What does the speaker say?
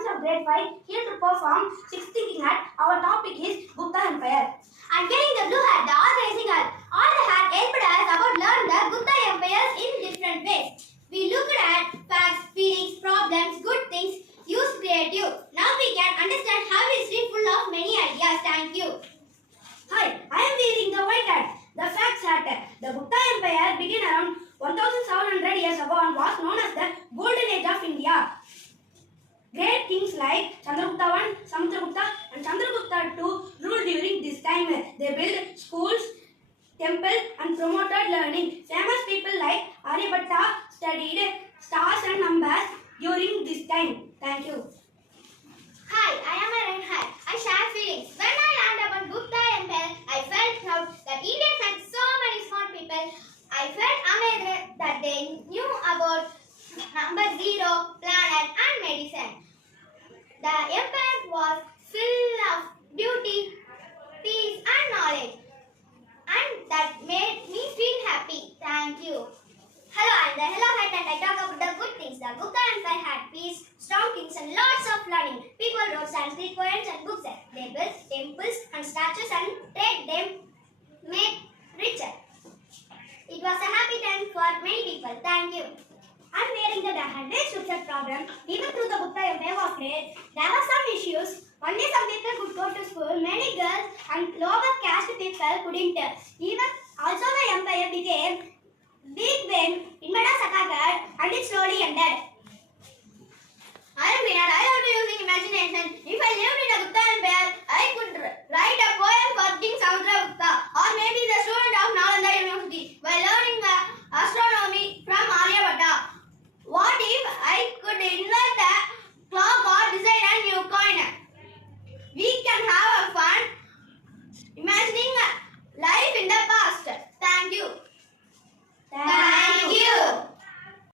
students of grade 5 here to perform 6th thinking hat. Our topic is Gupta Empire. I'm wearing the blue hat, the organizing hat. All the hat helped us about learn the Gupta empires in different ways. We looked at facts, feelings, problems, good things, used creative. Now we can understand how history full of many ideas. Thank you. Hi, I am wearing the white hat, the facts hat. The Gupta Empire began around 1700 years ago and was known as the Golden Age of India. Great kings like Chandragupta I, Samudragupta and Chandragupta II ruled during this time. They built schools, temples and promoted learning. Famous people like Aryabhatta studied stars and numbers during this time. Thank you. Hi, I am Aaron. Hi, I share feelings. When I learned about Gupta Empire, I felt proud that India had so many smart people. I felt amazed that they knew about number zero, planet and medicine. The empire was full of beauty, peace and knowledge. And that made me feel happy. Thank you. Hello, I am the Hello Hat and I talk about the good things. The Gupta Empire had peace, strong kings and lots of learning. People wrote Sanskrit poems and books. They built temples and statues and trade them made richer. It was a happy time for many people. Thank you. I am wearing the hat. Let's look at problem. Even though the Gupta Empire was great, there were some issues. Only some people could go to school. Many girls and lower caste people couldn't. Even also the empire became big when invaders attacked and it slowly ended. I am Vinod. I love to using imagination. If I lived in a Gupta Empire, I could write a poem for King Samudragupta or maybe the student